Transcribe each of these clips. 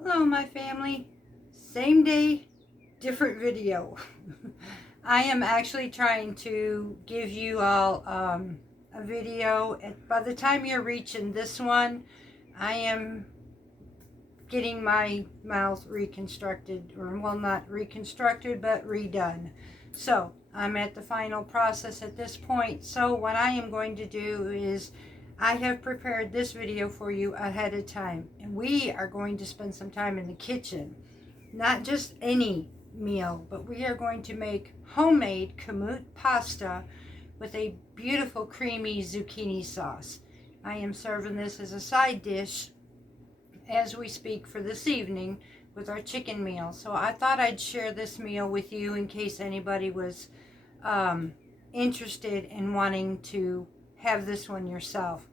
Hello my family, same day, different video. I am actually trying to give you all a video. By the time you're reaching this one, I am getting my mouth reconstructed, or well, not reconstructed, but redone. So I'm at the final process at this point. So what I am going to do is I have prepared this video for you ahead of time, and we are going to spend some time in the kitchen. Not just any meal, but we are going to make homemade Kamut pasta with a beautiful creamy zucchini sauce. I am serving this as a side dish as we speak for this evening with our chicken meal. So I thought I'd share this meal with you in case anybody was interested in wanting to have this one yourself.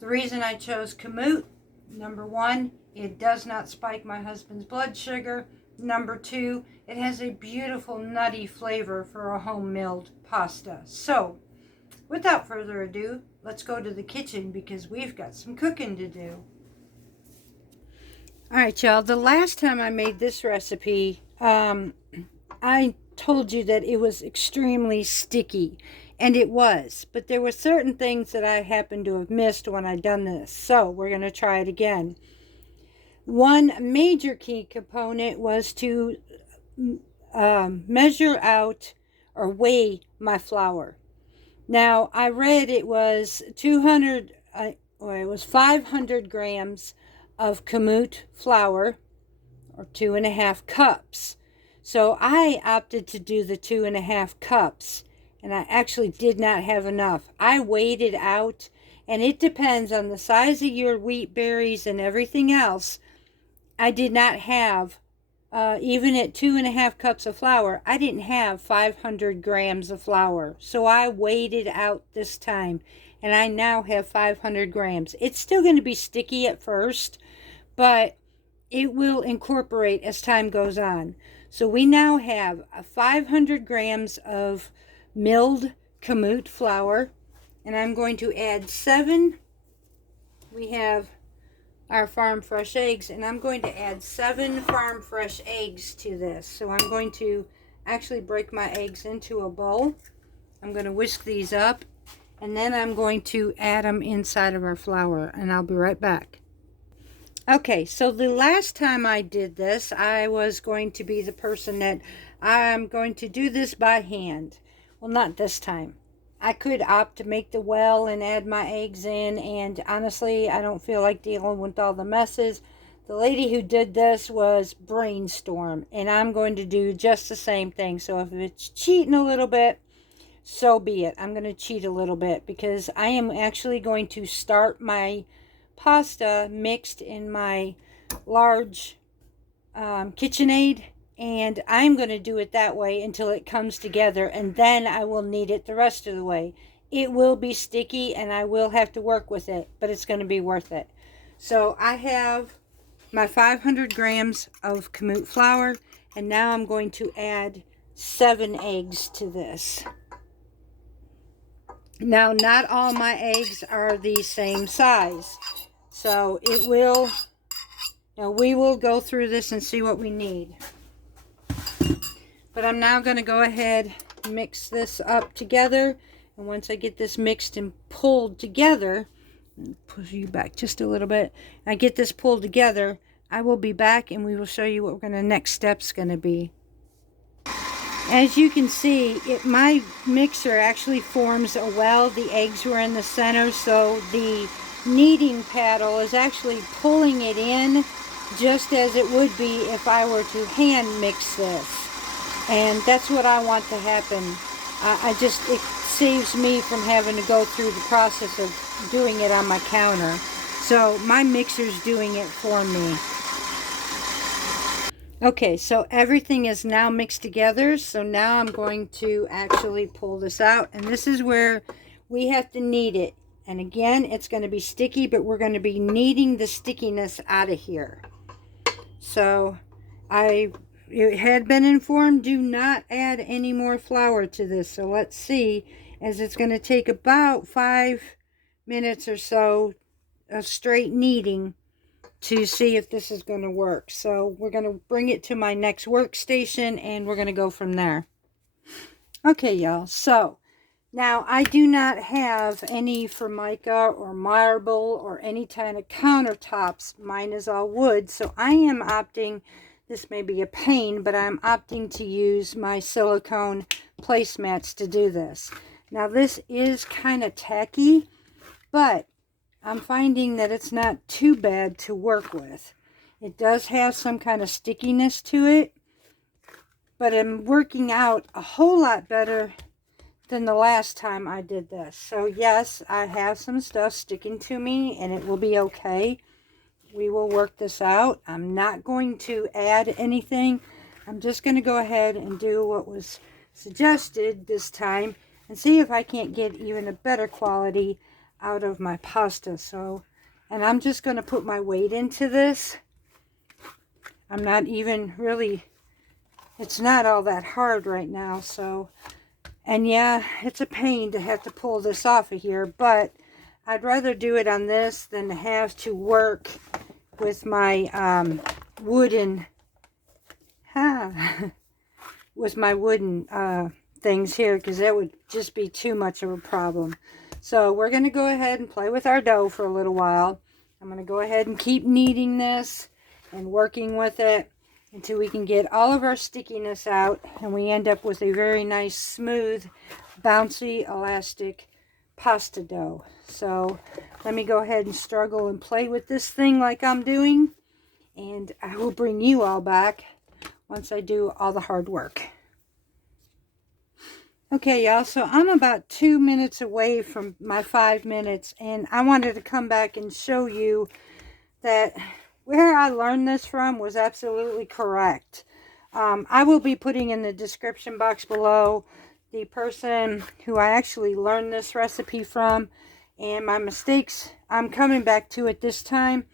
The reason I chose Kamut, number one, it does not spike my husband's blood sugar. Number two, it has a beautiful nutty flavor for a home milled pasta. So without further ado, let's go to the kitchen because we've got some cooking to do. All right, y'all, the last time I made this recipe, I told you that it was extremely sticky, and it was, but there were certain things that I happened to have missed when I done this, so we're going to try it again. One major key component was to measure out or weigh my flour. Now, I read it was 500 grams of Kamut flour, or 2.5 cups. So I opted to do the 2.5 cups, and I actually did not have enough. I weighed it out, and it depends on the size of your wheat berries and everything else. I did not have, even at 2.5 cups of flour, I didn't have 500 grams of flour. So I weighed it out this time, and I now have 500 grams. It's still going to be sticky at first, but it will incorporate as time goes on. So we now have 500 grams of milled Kamut flour, and I'm going to add 7. We have our farm fresh eggs, and I'm going to add 7 farm fresh eggs to this. So I'm going to actually break my eggs into a bowl. I'm going to whisk these up, and then I'm going to add them inside of our flour, and I'll be right back. Okay, so the last time I did this, I was going to be the person that I'm going to do this by hand. Well, not this time. I could opt to make the well and add my eggs in, and honestly, I don't feel like dealing with all the messes. The lady who did this was Brainstorm, and I'm going to do just the same thing. So if it's cheating a little bit, so be it. I'm going to cheat a little bit because I am actually going to start my pasta mixed in my large KitchenAid, and I'm going to do it that way until it comes together, and then I will knead it the rest of the way. It will be sticky and I will have to work with it, but it's going to be worth it. So I have my 500 grams of Kamut flour, and now I'm going to add 7 eggs to this. Now, not all my eggs are the same size, so it will, we will go through this and see what we need. But I'm now going to go ahead and mix this up together, and once I get this mixed and pulled together, push you back just a little bit, I get this pulled together, I will be back and we will show you what the next step's going to be. As you can see, my mixer actually forms a well. The eggs were in the center, so the kneading paddle is actually pulling it in just as it would be if I were to hand mix this. And that's what I want to happen. It saves me from having to go through the process of doing it on my counter. So my mixer's doing it for me. Okay, so everything is now mixed together. So now I'm going to actually pull this out, and this is where we have to knead it. And again, it's going to be sticky, but we're going to be kneading the stickiness out of here. So I had been informed, do not add any more flour to this. So let's see, as it's going to take about 5 minutes or so of straight kneading to see if this is going to work. So we're going to bring it to my next workstation and we're going to go from there. Okay, y'all. So now I do not have any Formica or marble or any kind of countertops. Mine is all wood. So I am opting, this may be a pain, but I'm opting to use my silicone placemats to do this. Now this is kind of tacky, but I'm finding that it's not too bad to work with. It does have some kind of stickiness to it, but I'm working out a whole lot better than the last time I did this. So yes, I have some stuff sticking to me and it will be okay. We will work this out. I'm not going to add anything. I'm just going to go ahead and do what was suggested this time and see if I can't get even a better quality out of my pasta. So, and I'm just going to put my weight into this. I'm not even really, it's not all that hard right now. So, and yeah, it's a pain to have to pull this off of here, but I'd rather do it on this than have to work with my wooden things here, because that would just be too much of a problem. So we're going to go ahead and play with our dough for a little while. I'm going to go ahead and keep kneading this and working with it until we can get all of our stickiness out and we end up with a very nice, smooth, bouncy, elastic pasta dough. So let me go ahead and struggle and play with this thing like I'm doing, and I will bring you all back once I do all the hard work. Okay, y'all, so I'm about 2 minutes away from my 5 minutes, and I wanted to come back and show you that where I learned this from was absolutely correct. I will be putting in the description box below the person who I actually learned this recipe from, and my mistakes. I'm coming back to it this time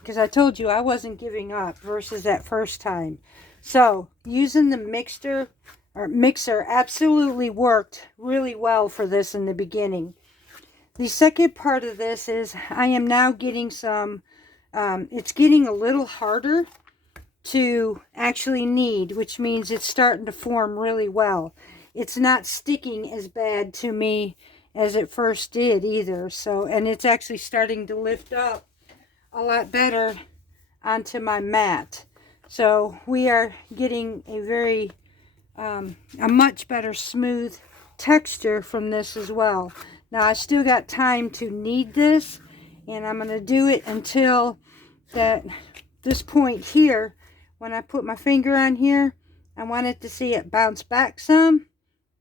because I told you I wasn't giving up versus that first time. So using the mixer absolutely worked really well for this in the beginning. The second part of this is I am now getting some, it's getting a little harder to actually knead, which means it's starting to form really well. It's not sticking as bad to me as it first did either. So, and it's actually starting to lift up a lot better onto my mat. So we are getting a very a much better smooth texture from this as well. Now I still got time to knead this, and I'm going to do it until this point here. When I put my finger on here, I want it to see it bounce back some.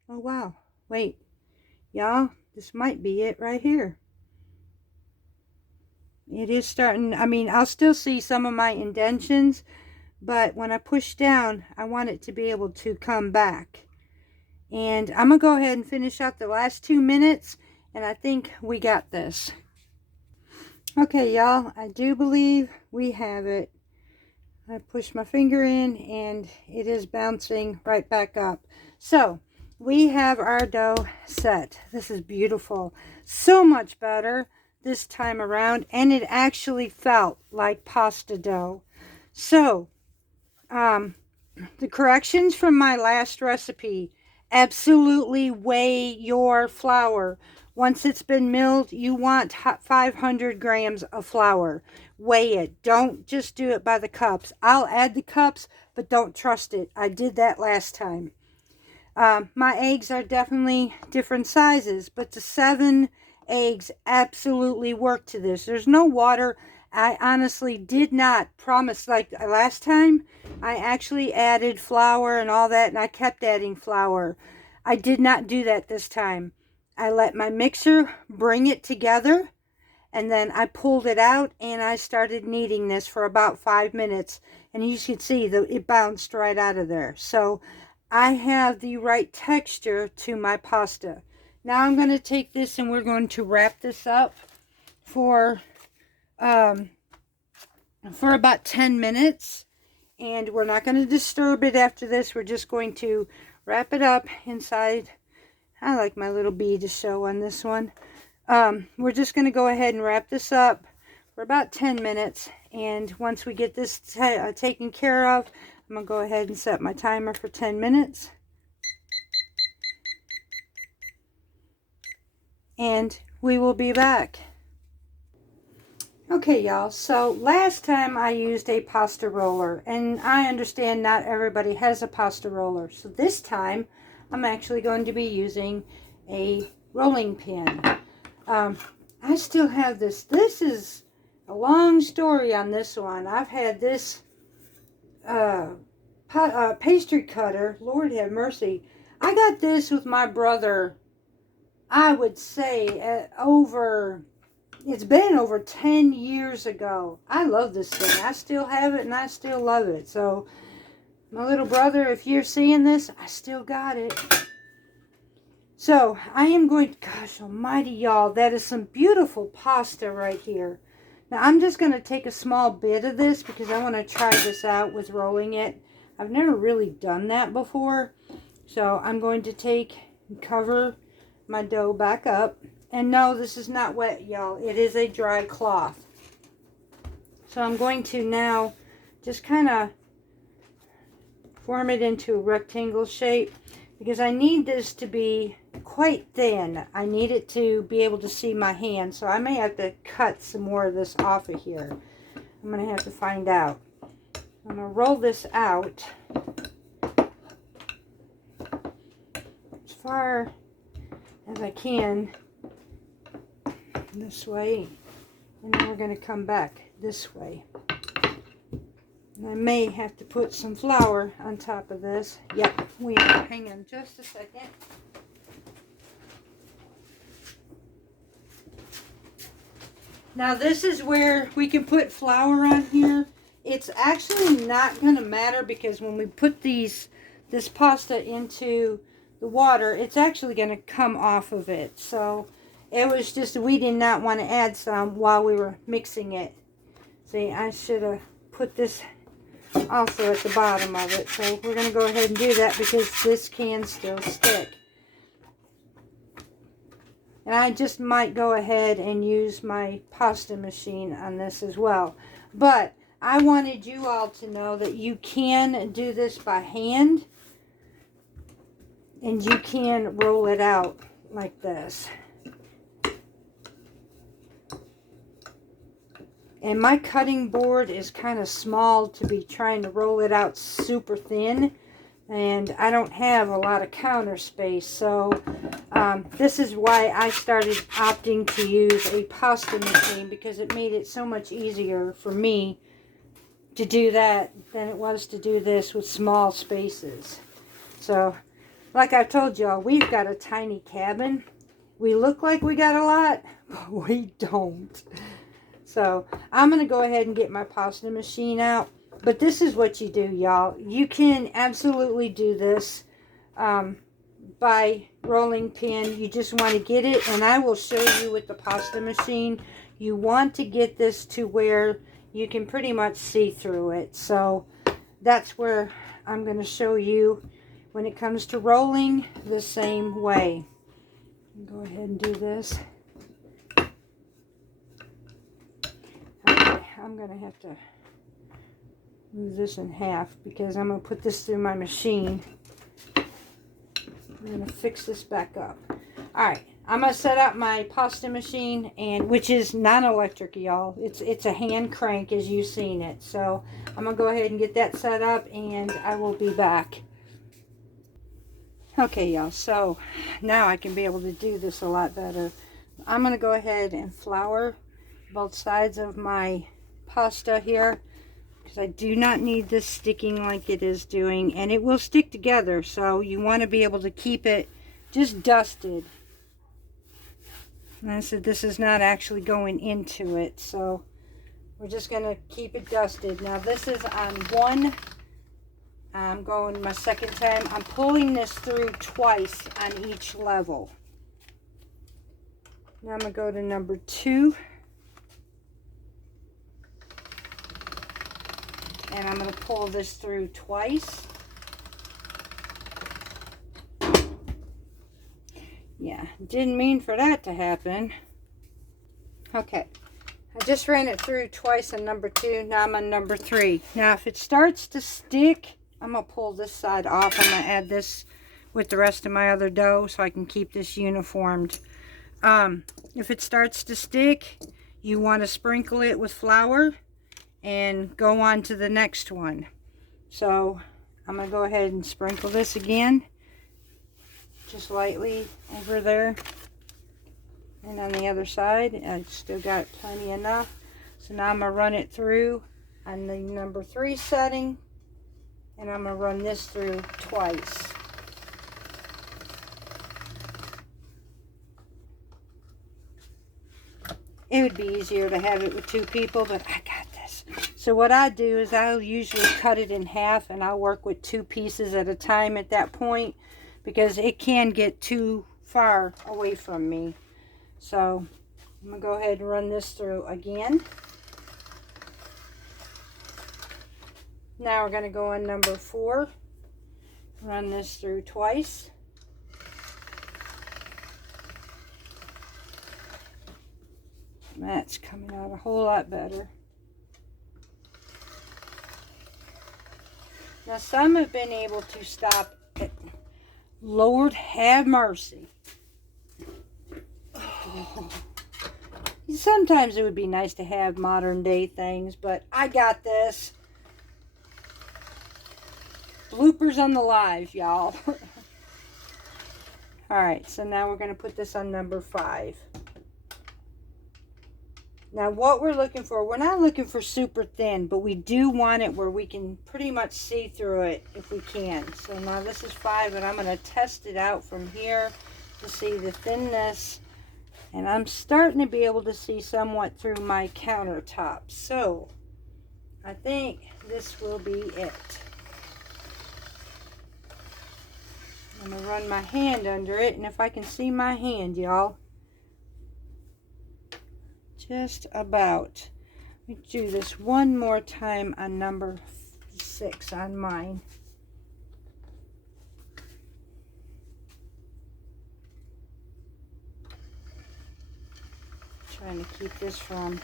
Oh wow, wait, y'all, this might be it right here. It is starting, I mean, I'll still see some of my indentions, but when I push down, I want it to be able to come back. And I'm going to go ahead and finish out the last 2 minutes, and I think we got this. Okay, y'all, I do believe we have it. I push my finger in, and it is bouncing right back up. So, we have our dough set. This is beautiful. So much better this time around, and it actually felt like pasta dough. So, the corrections from my last recipe: absolutely weigh your flour. Once it's been milled, you want 500 grams of flour. Weigh it. Don't just do it by the cups. I'll add the cups, but don't trust it. I did that last time. My eggs are definitely different sizes, but the 7 eggs absolutely work to this. There's no water. I honestly did not promise, like last time, I actually added flour and all that, and I kept adding flour. I did not do that this time. I let my mixer bring it together, and then I pulled it out, and I started kneading this for about 5 minutes, and you can see that it bounced right out of there. So I have the right texture to my pasta. Now I'm going to take this, and we're going to wrap this up for about 10 minutes, and we're not going to disturb it after this. We're just going to wrap it up inside. I like my little bee to show on this one. We're just going to go ahead and wrap this up for about 10 minutes, And once we get this taken care of, I'm going to go ahead and set my timer for 10 minutes. And we will be back. Okay, y'all, so last time I used a pasta roller, and I understand not everybody has a pasta roller. So this time, I'm actually going to be using a rolling pin. I still have this. This is a long story on this one. I've had this pastry cutter, Lord have mercy. I got this with my brother, I would say, it's been over 10 years ago. I love this thing. I still have it and I still love it. So, my little brother, if you're seeing this, I still got it. So, I am going, gosh almighty, y'all, that is some beautiful pasta right here. Now, I'm just going to take a small bit of this because I want to try this out with rolling it. I've never really done that before. So, I'm going to take and cover my dough back up. And no, this is not wet, y'all. It is a dry cloth. So I'm going to now just kind of form it into a rectangle shape because I need this to be quite thin. I need it to be able to see my hand. So I may have to cut some more of this off of here. I'm going to have to find out. I'm going to roll this out as far as I can. This way, and then we're going to come back this way. And I may have to put some flour on top of this. Yep, we are. Hang on just a second. Now this is where we can put flour on here. It's actually not going to matter because when we put this pasta into the water, it's actually going to come off of it. So it was just we did not want to add some while we were mixing it. See, I should have put this also at the bottom of it. So we're going to go ahead and do that because this can still stick. And I just might go ahead and use my pasta machine on this as well. But I wanted you all to know that you can do this by hand. And you can roll it out like this. And my cutting board is kind of small to be trying to roll it out super thin. And I don't have a lot of counter space. So this is why I started opting to use a pasta machine. Because it made it so much easier for me to do that than it was to do this with small spaces. So, like I told y'all, we've got a tiny cabin. We look like we got a lot, but we don't. So, I'm going to go ahead and get my pasta machine out. But this is what you do, y'all. You can absolutely do this by rolling pin. You just want to get it, and I will show you with the pasta machine. You want to get this to where you can pretty much see through it. So, that's where I'm going to show you when it comes to rolling the same way. Go ahead and do this. Okay, I'm going to have to move this in half because I'm going to put this through my machine. I'm going to fix this back up. Alright, I'm going to set up my pasta machine, and which is non-electric, y'all. It's a hand crank as you've seen it. So I'm going to go ahead and get that set up, and I will be back. Okay, y'all, so now I can be able to do this a lot better. I'm going to go ahead and flour both sides of my pasta here because I do not need this sticking like it is doing, and it will stick together, so you want to be able to keep it just dusted. And I said this is not actually going into it, so we're just going to keep it dusted. Now this is on one. I'm going my second time. I'm pulling this through twice on each level. Now I'm going to go to number 2. And I'm going to pull this through twice. Yeah, didn't mean for that to happen. Okay, I just ran it through twice on number 2. Now I'm on number 3. Now if it starts to stick, I'm going to pull this side off. I'm going to add this with the rest of my other dough so I can keep this uniformed. If it starts to stick, you want to sprinkle it with flour and go on to the next one. So I'm going to go ahead and sprinkle this again, just lightly over there. And on the other side, I still got plenty enough. So now I'm going to run it through on the number 3 setting. And I'm going to run this through twice. It would be easier to have it with 2 people, but I got this. So what I do is I'll usually cut it in half, and I'll work with 2 pieces at a time at that point, because it can get too far away from me. So I'm going to go ahead and run this through again. Now we're going to go on number 4. Run this through twice. That's coming out a whole lot better. Now some have been able to stop it. Lord have mercy. Oh. Sometimes it would be nice to have modern day things, but I got this. Bloopers on the live, y'all. Alright, so now we're going to put this on number 5. Now what we're looking for, we're not looking for super thin, but we do want it where we can pretty much see through it if we can. So now this is 5, and I'm going to test it out from here to see the thinness. And I'm starting to be able to see somewhat through my countertop. So I think this will be it. I'm going to run my hand under it, and if I can see my hand, y'all. Just about. Let me do this one more time on number 6 on mine. Trying to keep this from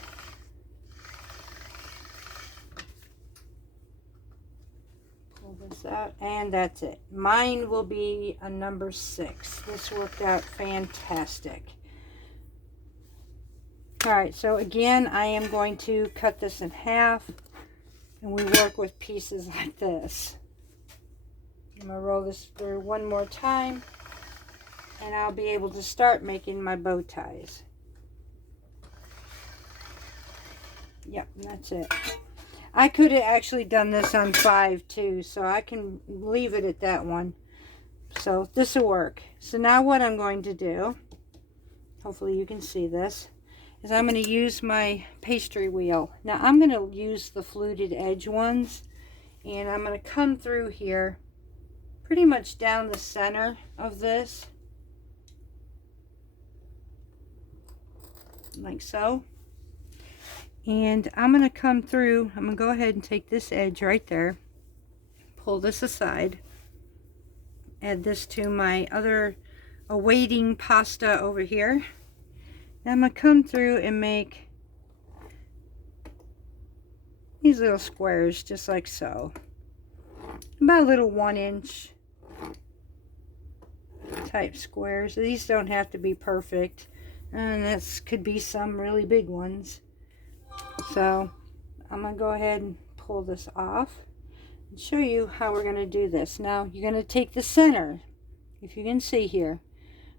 pull this out, and that's it. Mine will be a number 6. This worked out fantastic. Alright, so again, I am going to cut this in half, and we work with pieces like this. I'm going to roll this through one more time, and I'll be able to start making my bow ties. Yep, that's it. I could have actually done this on 5 too, so I can leave it at that one. So this will work. So now what I'm going to do, hopefully you can see this, is I'm going to use my pastry wheel. Now I'm going to use the fluted edge ones, and I'm going to come through here pretty much down the center of this, like so. And I'm going to come through, I'm going to go ahead and take this edge right there, pull this aside, add this to my other awaiting pasta over here. Now I'm going to come through and make these little squares just like so. About a little 1-inch type squares. These don't have to be perfect, and this could be some really big ones. So I'm going to go ahead and pull this off and show you how we're going to do this. Now you're going to take the center, if you can see here,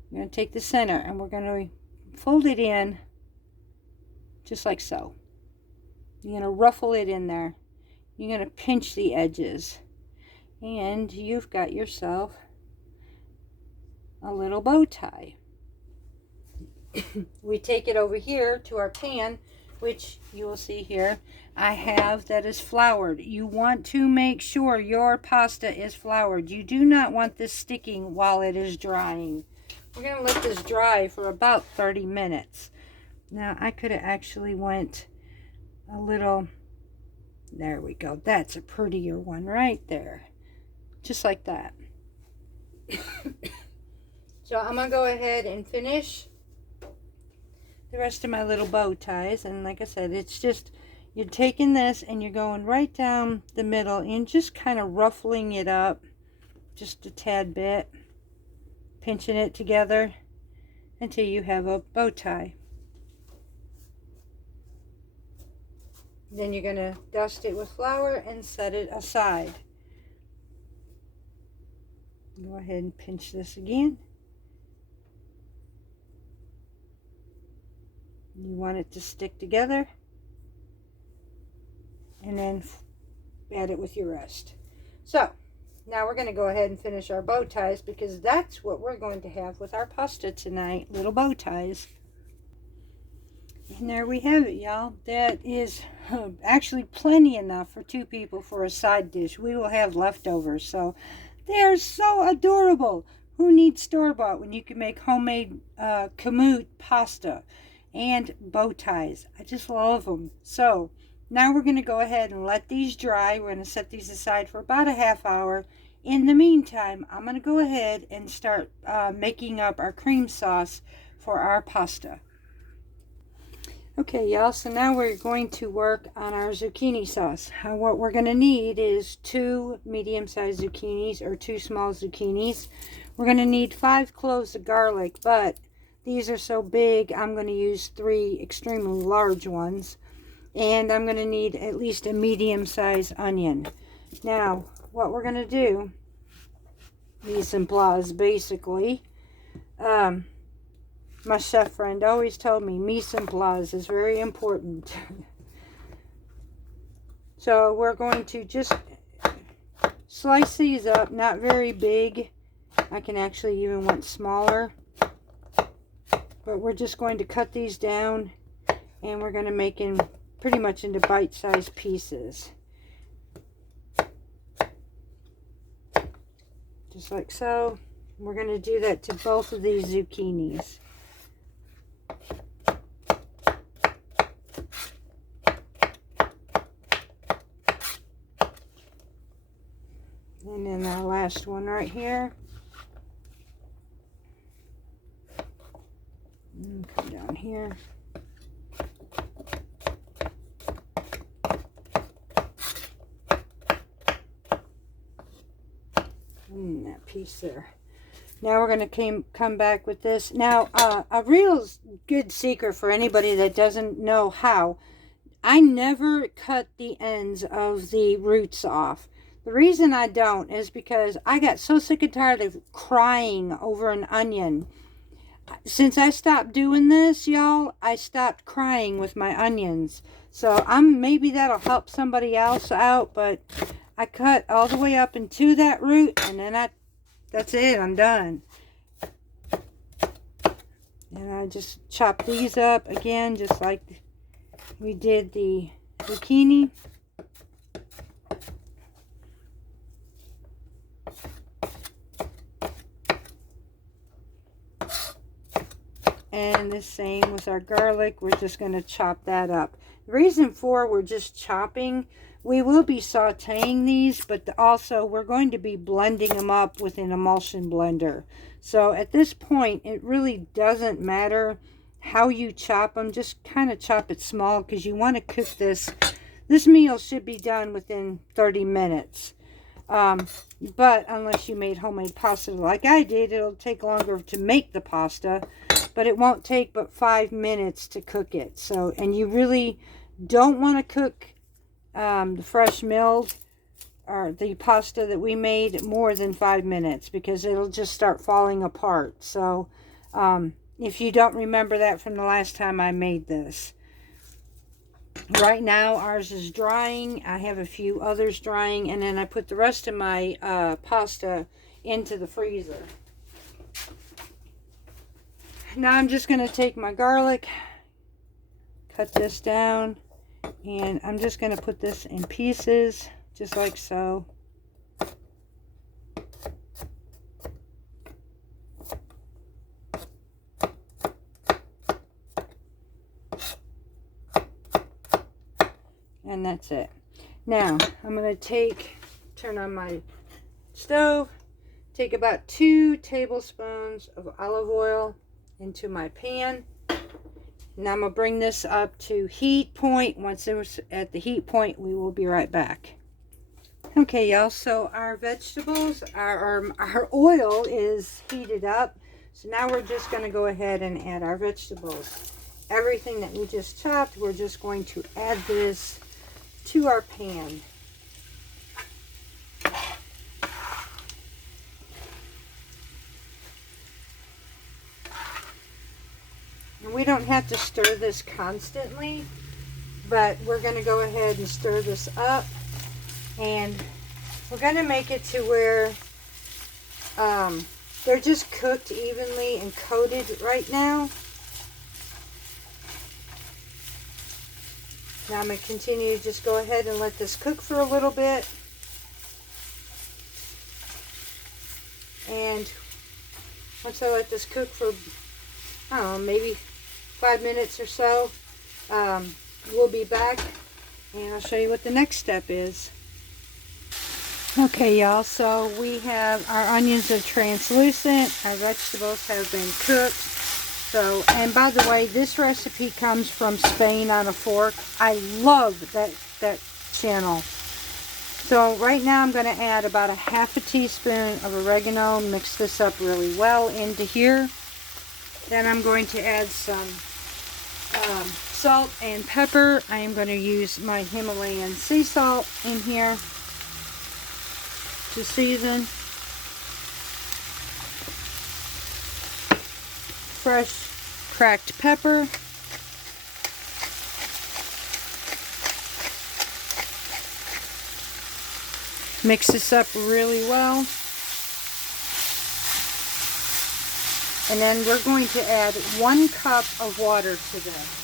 you're going to take the center and we're going to fold it in just like so. You're going to ruffle it in there. You're going to pinch the edges, and you've got yourself a little bow tie. We take it over here to our pan, which you will see here I have that is floured. You want to make sure your pasta is floured. You do not want this sticking while it is drying. We're going to let this dry for about 30 minutes. Now I could have actually went a little, there we go, that's a prettier one right there, just like that. So I'm going to go ahead and finish the rest of my little bow ties. And like I said, it's just, you're taking this and you're going right down the middle and just kind of ruffling it up just a tad bit, pinching it together until you have a bow tie. Then you're going to dust it with flour and set it aside. Go ahead and pinch this again. You want it to stick together. And then add it with your rest. So, now we're going to go ahead and finish our bow ties, because that's what we're going to have with our pasta tonight. Little bow ties. And there we have it, y'all. That is actually plenty enough for 2 people for a side dish. We will have leftovers. So they're so adorable. Who needs store-bought when you can make homemade Kamut pasta and bow ties? I just love them. So now we're going to go ahead and let these dry. We're going to set these aside for about a half hour. In the meantime, I'm going to go ahead and start making up our cream sauce for our pasta. Okay, y'all, so now we're going to work on our zucchini sauce. What we're going to need is 2 medium-sized zucchinis or 2 small zucchinis. We're going to need 5 cloves of garlic, but these are so big, I'm going to use 3 extremely large ones. And I'm going to need at least a medium-sized onion. Now, what we're going to do, mise en place, basically. My chef friend always told me mise en place is very important. So we're going to just slice these up, not very big. I can actually even want smaller. But we're just going to cut these down, and we're going to make them pretty much into bite-sized pieces. Just like so. We're going to do that to both of these zucchinis. And then our last one right here. And come down here. And that piece there. Now we're going to come back with this. Now, a real good secret for anybody that doesn't know how. I never cut the ends of the roots off. The reason I don't is because I got so sick and tired of crying over an onion. Since I stopped doing this, y'all, I stopped crying with my onions. So maybe that'll help somebody else out, but I cut all the way up into that root, and then that's it, I'm done. And I just chop these up again, just like we did the zucchini. And the same with our garlic. We're just going to chop that up. The reason for we're just chopping, we will be sauteing these, but also we're going to be blending them up with an emulsion blender. So at this point, it really doesn't matter how you chop them. Just kind of chop it small, because you want to cook this. This meal should be done within 30 minutes. But unless you made homemade pasta like I did, it'll take longer to make the pasta. But it won't take but 5 minutes to cook it. So, and you really don't want to cook the fresh milled or the pasta that we made more than 5 minutes, because it'll just start falling apart. So, if you don't remember that from the last time I made this. Right now, ours is drying. I have a few others drying, and then I put the rest of my pasta into the freezer. Now I'm just going to take my garlic, cut this down, and I'm just going to put this in pieces, just like so. And that's it. Now, I'm going to turn on my stove, take about 2 tablespoons of olive oil into my pan, Now I'm going to bring this up to heat point. Once it's at the heat point, we will be right back. Okay, y'all, so our vegetables, our oil is heated up. So now we're just going to go ahead and add our vegetables. Everything that we just chopped, we're just going to add this to our pan. And we don't have to stir this constantly, but we're going to go ahead and stir this up. And we're going to make it to where they're just cooked evenly and coated right now. Now I'm going to continue to just go ahead and let this cook for a little bit. And once I let this cook for, I don't know, maybe 5 minutes or so, we'll be back and I'll show you what the next step is. Okay, y'all, so we have our onions are translucent, our vegetables have been cooked. So, and by the way, this recipe comes from Spain on a Fork. I love that channel. So right now I'm going to add about a half a teaspoon of oregano, mix this up really well into here. Then I'm going to add some salt and pepper. I am going to use my Himalayan sea salt in here to season. Fresh cracked pepper. Mix this up really well. And then we're going to add 1 cup of water to this.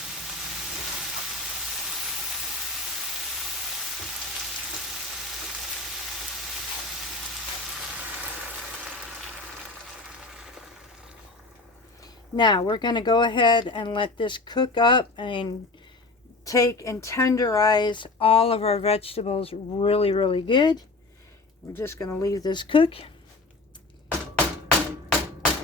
Now we're going to go ahead and let this cook up and take and tenderize all of our vegetables really, really good. We're just going to leave this cook.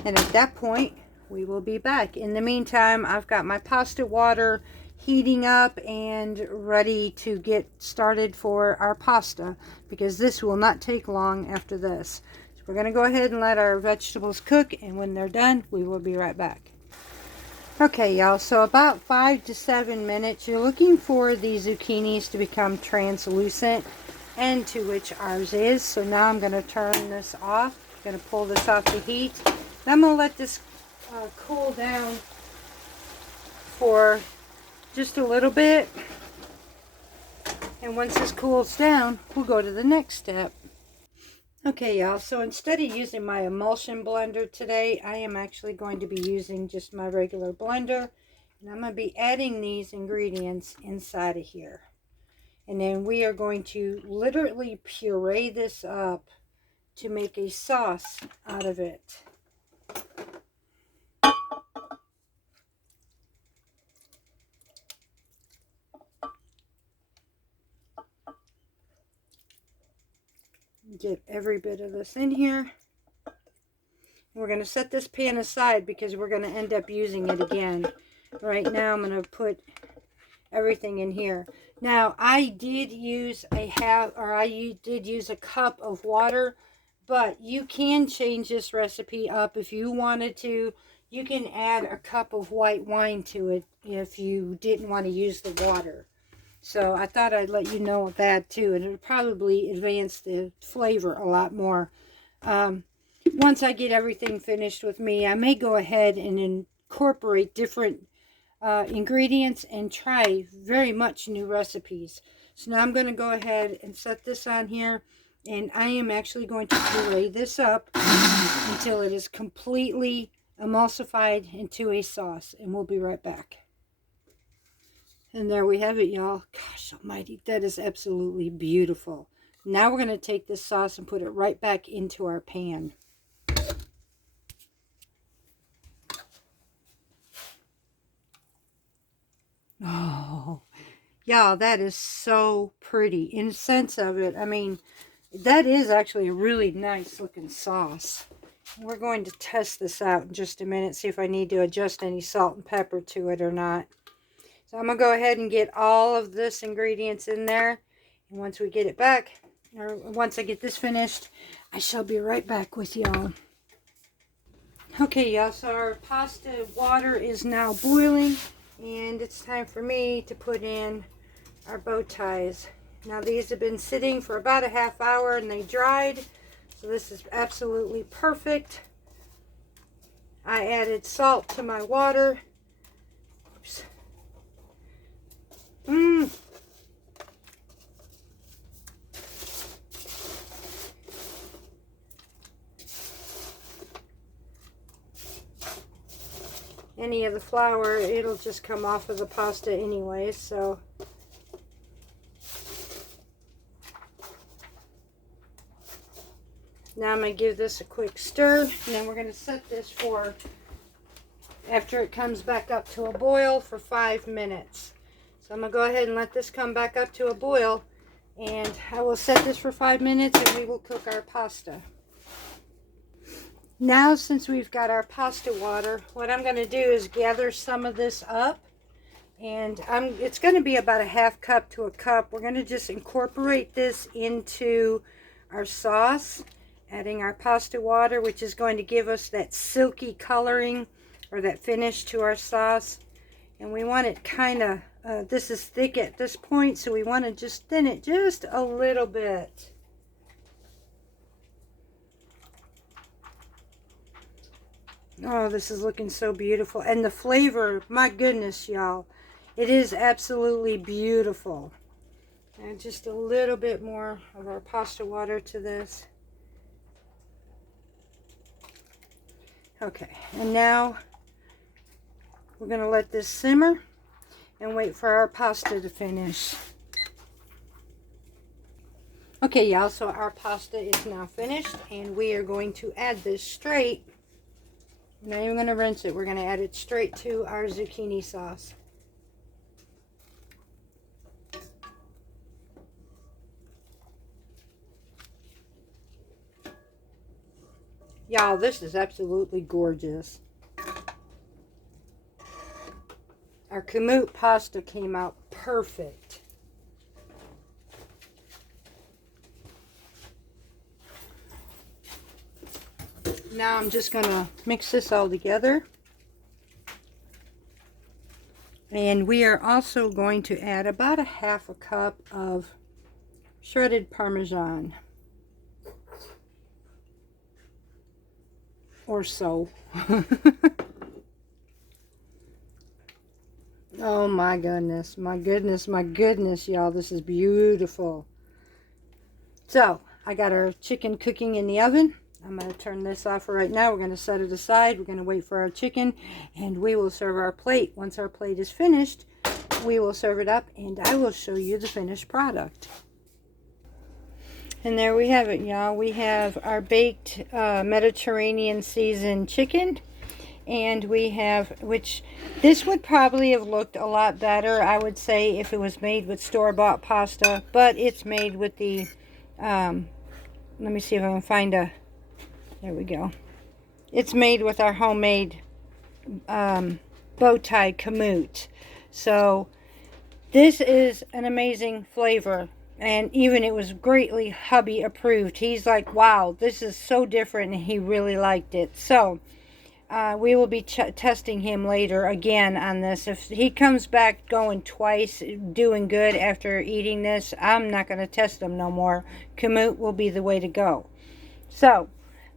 And at that point, we will be back. In the meantime, I've got my pasta water heating up and ready to get started for our pasta, because this will not take long after this. So we're going to go ahead and let our vegetables cook, and when they're done, we will be right back. Okay, y'all, so about 5 to 7 minutes, you're looking for the zucchinis to become translucent, and to which ours is. So now I'm going to turn this off. I'm going to pull this off the heat. I'm going to let this cool down for just a little bit. And once this cools down, we'll go to the next step. Okay, y'all, so instead of using my emulsion blender today, I am actually going to be using just my regular blender. And I'm going to be adding these ingredients inside of here. And then we are going to literally puree this up to make a sauce out of it. Get every bit of this in here. We're going to set this pan aside because we're going to end up using it again. Right now I'm going to put everything in here. Now I did use a cup of water, but you can change this recipe up if you wanted to. You can add a cup of white wine to it if you didn't want to use the water. So I thought I'd let you know that too, and it would probably advance the flavor a lot more. Once I get everything finished with me, I may go ahead and incorporate different ingredients and try very much new recipes. So now I'm going to go ahead and set this on here, and I am actually going to puree this up until it is completely emulsified into a sauce, and we'll be right back. And there we have it, y'all. Gosh almighty, that is absolutely beautiful. Now we're going to take this sauce and put it right back into our pan. Oh, y'all, that is so pretty. In the sense of it, I mean, that is actually a really nice looking sauce. We're going to test this out in just a minute, see if I need to adjust any salt and pepper to it or not. So I'm going to go ahead and get all of this ingredients in there. And once we get it back, or once I get this finished, I shall be right back with y'all. Okay, y'all, so our pasta water is now boiling, and it's time for me to put in our bow ties. Now these have been sitting for about a half hour and they dried, so this is absolutely perfect. I added salt to my water. Oops. Any of the flour, it'll just come off of the pasta anyways, so now I'm going to give this a quick stir, and then we're going to set this for, after it comes back up to a boil, for 5 minutes. So I'm going to go ahead and let this come back up to a boil, and I will set this for 5 minutes and we will cook our pasta. Now, since we've got our pasta water, what I'm going to do is gather some of this up, and it's going to be about a half cup to a cup. We're going to just incorporate this into our sauce, adding our pasta water, which is going to give us that silky coloring or that finish to our sauce. And we want it kind of, this is thick at this point, so we want to just thin it just a little bit. Oh, this is looking so beautiful. And the flavor, my goodness, y'all. It is absolutely beautiful. And just a little bit more of our pasta water to this. Okay, and now we're going to let this simmer and wait for our pasta to finish. Okay, y'all, so our pasta is now finished, and we are going to add this straight. We're not even going to rinse it. We're going to add it straight to our zucchini sauce. Y'all, this is absolutely gorgeous. Our Kamut pasta came out perfect. Now I'm just going to mix this all together. And we are also going to add about a half a cup of shredded parmesan. Or so. Oh my goodness, my goodness, my goodness, y'all. This is beautiful. So, I got our chicken cooking in the oven. I'm going to turn this off right now. We're going to set it aside. We're going to wait for our chicken, and we will serve our plate. Once our plate is finished, we will serve it up, and I will show you the finished product. And there we have it, y'all. We have our baked Mediterranean seasoned chicken. And we have, which this would probably have looked a lot better, I would say, if it was made with store-bought pasta. But it's made with the, let me see if I can find a, there we go. It's made with our homemade bow tie Kamut. So this is an amazing flavor. And even it was greatly hubby approved. He's like, wow, this is so different, and he really liked it. So we will be testing him later again on this. If he comes back going twice, doing good after eating this, I'm not going to test him no more. Kamut will be the way to go. So,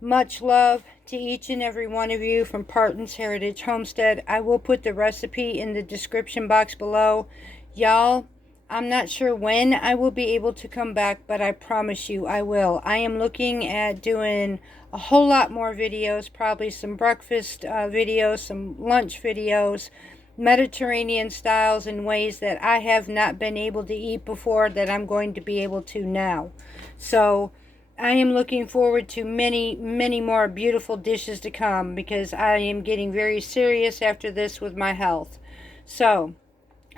much love to each and every one of you from Parton's Heritage Homestead. I will put the recipe in the description box below. Y'all, I'm not sure when I will be able to come back, but I promise you I will. I am looking at doing a whole lot more videos, probably some breakfast videos, some lunch videos, Mediterranean styles in ways that I have not been able to eat before that I'm going to be able to now. So I am looking forward to many, many more beautiful dishes to come, because I am getting very serious after this with my health. So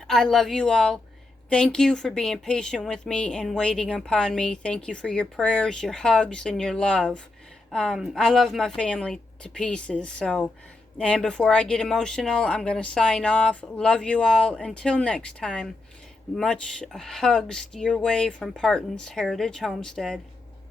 I love you all. Thank you for being patient with me and waiting upon me. Thank you for your prayers, your hugs, and your love. I love my family to pieces. So, and before I get emotional, I'm going to sign off. Love you all. Until next time, much hugs your way from Parton's Heritage Homestead.